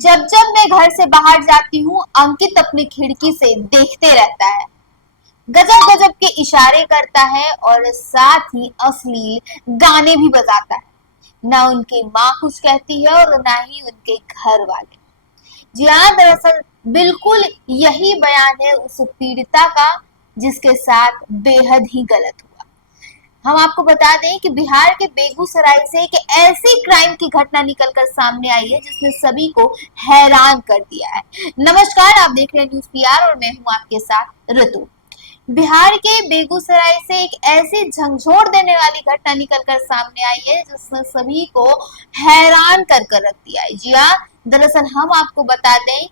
जब जब मैं घर से बाहर जाती हूँ अंकित अपनी खिड़की से देखते रहता है। गजब गजब के इशारे करता है और साथ ही अश्लील गाने भी बजाता है। ना उनकी माँ कुछ कहती है और ना ही उनके घर वाले। जी हाँ, दरअसल बिल्कुल यही बयान है उस पीड़िता का जिसके साथ बेहद ही गलत हुआ। हम आपको बता दें कि बिहार के बेगूसराय से एक ऐसी क्राइम की घटना निकलकर सामने आई है जिसने सभी को हैरान कर दिया है। नमस्कार, आप देख रहे हैं न्यूज़ पीआर और मैं हूं आपके साथ ऋतु। बिहार के बेगूसराय से एक ऐसी झंझोड़ देने वाली घटना निकलकर सामने आई है जिसने सभी को हैरान कर रख दिया है। जी हाँ, दरअसल हम आपको बता दें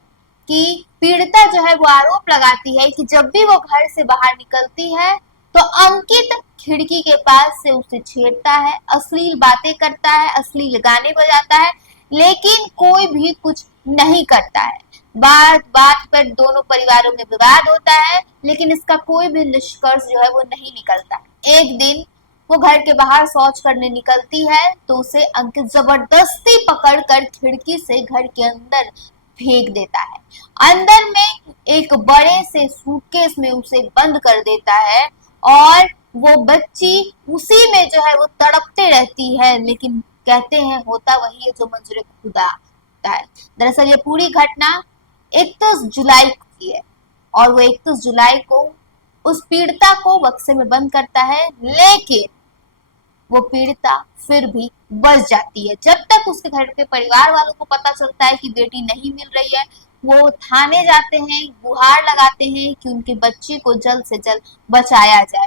कि पीड़िता जो है वो आरोप लगाती है कि जब भी वो घर से बाहर निकलती है तो अंकित खिड़की के पास से उसे छेड़ता है, अश्लील बातें करता है, अश्लील गाने बजाता है, लेकिन कोई भी कुछ नहीं करता है। बात बात पर दोनों परिवारों में विवाद होता है, लेकिन इसका कोई भी निष्कर्ष जो है वो नहीं निकलता। एक दिन वो घर के बाहर शौच करने निकलती है तो उसे अंकित जबरदस्ती पकड़कर खिड़की से घर के अंदर फेंक देता है। अंदर में एक बड़े से सूटकेस में उसे बंद कर देता है और वो बच्ची उसी में जो है वो तड़पते रहती है, लेकिन कहते हैं होता वही है जो मंजूर खुदा होता है। दरअसल ये पूरी घटना 31 जुलाई की है और वो 31 जुलाई को उस पीड़िता को बक्से में बंद करता है, लेकिन वो पीड़िता फिर भी बच जाती है। जब तक उसके घर के परिवार वालों को पता चलता है कि बेटी नहीं मिल रही है, वो थाने जाते हैं, गुहार लगाते हैं कि उनके बच्चे को जल्द से जल्द बचाया जाए।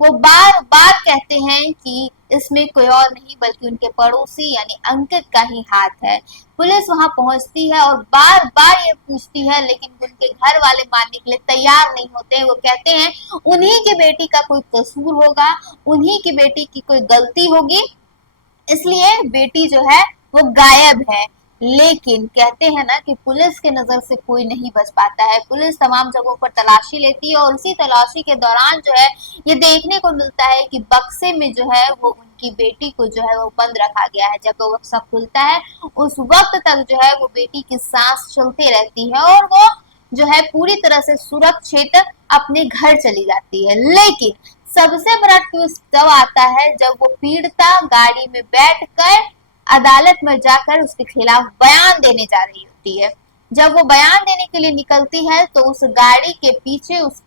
वो बार बार कहते हैं कि इसमें कोई और नहीं बल्कि उनके पड़ोसी यानी अंकित का ही हाथ है। पुलिस वहां पहुंचती है और बार बार ये पूछती है, लेकिन उनके घर वाले मानने के लिए तैयार नहीं होते हैं। वो कहते हैं उन्हीं की बेटी का कोई कसूर होगा, उन्हीं की बेटी की कोई गलती होगी, इसलिए बेटी जो है वो गायब है। लेकिन कहते हैं ना कि पुलिस के नजर से कोई नहीं बच पाता है। पुलिस तमाम जगहों पर तलाशी लेती है और उसी तलाशी के दौरान जो है ये देखने को मिलता है कि बक्से में जो है वो उनकी बेटी को जो है वो बंद रखा गया है। जब वो बक्सा खुलता है उस वक्त तक जो है वो बेटी की सांस चलती रहती है और वो जो है पूरी तरह से सुरक्षित अपने घर चली जाती है। लेकिन सबसे बड़ा ट्विस्ट तब आता है जब वो पीड़िता गाड़ी में बैठकर अदालत में जाकर उसके खिलाफ बयान देने जा रही होती है। जब वो बयान देने के लिए निकलती है तो उस गाड़ी के पीछे उस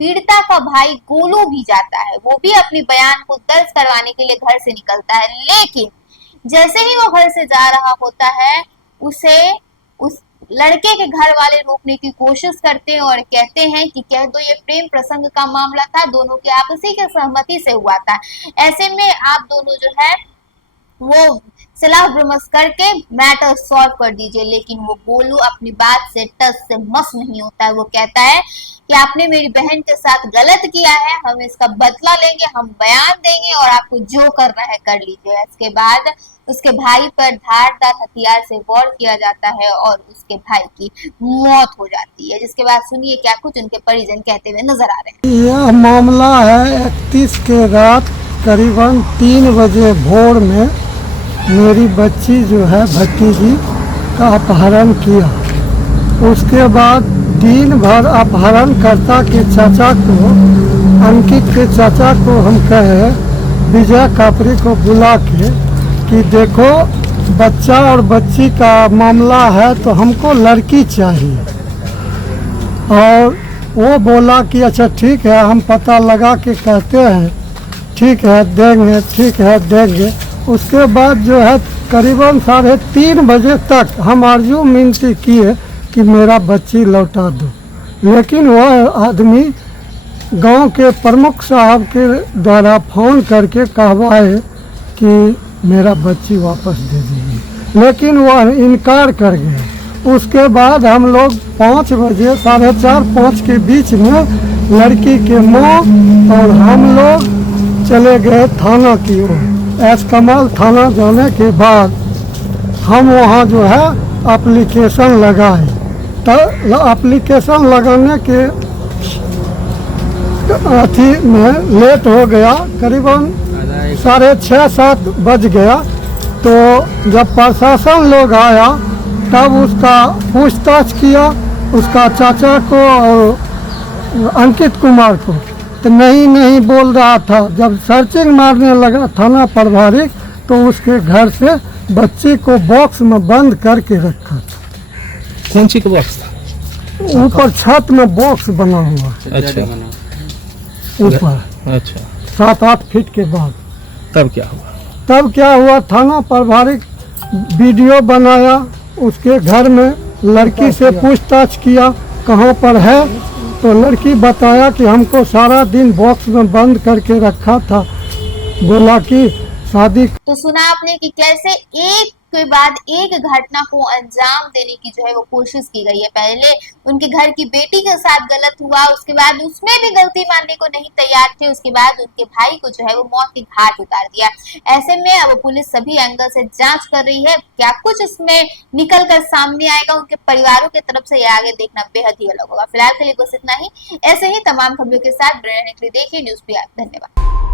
पीड़िता का भाई गोलू भी जाता है। वो भी अपनी बयान को दर्ज करवाने के लिए घर से निकलता है, लेकिन जैसे ही वो घर से जा रहा होता है उसे उस लड़के के घर वाले रोकने की कोशिश करते हैं और कहते हैं कि कह दो ये प्रेम प्रसंग का मामला था, दोनों के आपसी के सहमति से हुआ था, ऐसे में आप दोनों जो है वो सलाह विमर्श करके मैटर सॉल्व कर दीजिए। लेकिन वो गोलू अपनी बात से टस से मस नहीं होता है। वो कहता है कि आपने मेरी बहन के साथ गलत किया है, हम इसका बदला लेंगे, हम बयान देंगे और आपको जो करना है कर लीजिए। इसके बाद उसके भाई पर धारदार हथियार से वार किया जाता है और उसके भाई की मौत हो जाती है। जिसके बाद सुनिए क्या कुछ उनके परिजन कहते हुए नजर आ रहे हैं। यह मामला है 31 के रात करीबन 3 बजे भोर में मेरी बच्ची जो है भतीजी का अपहरण किया। उसके बाद दिन भर अपहरणकर्ता के चाचा को, अंकित के चाचा को हम कहे विजय कापरी को बुला के कि देखो बच्चा और बच्ची का मामला है तो हमको लड़की चाहिए। और वो बोला कि अच्छा ठीक है, हम पता लगा के कहते हैं, ठीक है देंगे, ठीक है देंगे। उसके बाद जो है करीबन 3:30 बजे तक हम आरजू मिनती किए कि मेरा बच्ची लौटा दो, लेकिन वह आदमी गांव के प्रमुख साहब के द्वारा फ़ोन करके कहवाए कि मेरा बच्ची वापस दे दीजिए, लेकिन वह इनकार कर गए। उसके बाद हम लोग 5 बजे 4:30-5 के बीच में लड़की के माँ और हम लोग चले गए थाना की ओर। एसकमल थाना जाने के बाद हम वहाँ जो है एप्लीकेशन लगाए। तो एप्लीकेशन लगाने के अथी में लेट हो गया, करीबन 6:30-7 बज गया। तो जब प्रशासन लोग आया तब उसका पूछताछ किया, उसका चाचा को और अंकित कुमार को, तो नहीं बोल रहा था। जब सर्चिंग मारने लगा थाना प्रभारी, तो उसके घर से बच्ची को बॉक्स में बंद करके रखा था। कौन सी का बॉक्स था? ऊपर छत में बॉक्स बना हुआ है, अच्छा ऊपर अच्छा, 7-8 फीट के बाद। तब क्या हुआ? तब क्या हुआ, थाना प्रभारी वीडियो बनाया, उसके घर में लड़की से पूछताछ किया कहाँ पर है, तो लड़की बताया कि हमको सारा दिन बॉक्स में बंद करके रखा था, बोला कि शादी। तो सुना आपने कि कैसे एक के बाद एक घटना को अंजाम देने की जो है वो कोशिश की गई है। पहले उनके घर की बेटी के साथ गलत हुआ, उसके बाद उसमें भी गलती मानने को नहीं तैयार थे, उसके बाद उनके भाई को जो है वो मौत के घाट उतार दिया। ऐसे में अब पुलिस सभी एंगल से जांच कर रही है, क्या कुछ इसमें निकल कर सामने आएगा उनके परिवारों की तरफ से, आगे देखना बेहद ही अलग होगा। फिलहाल के लिए बस इतना ही। ऐसे ही तमाम खबरों के साथ बने रहने के लिए देखिए न्यूज़ बिहार। धन्यवाद।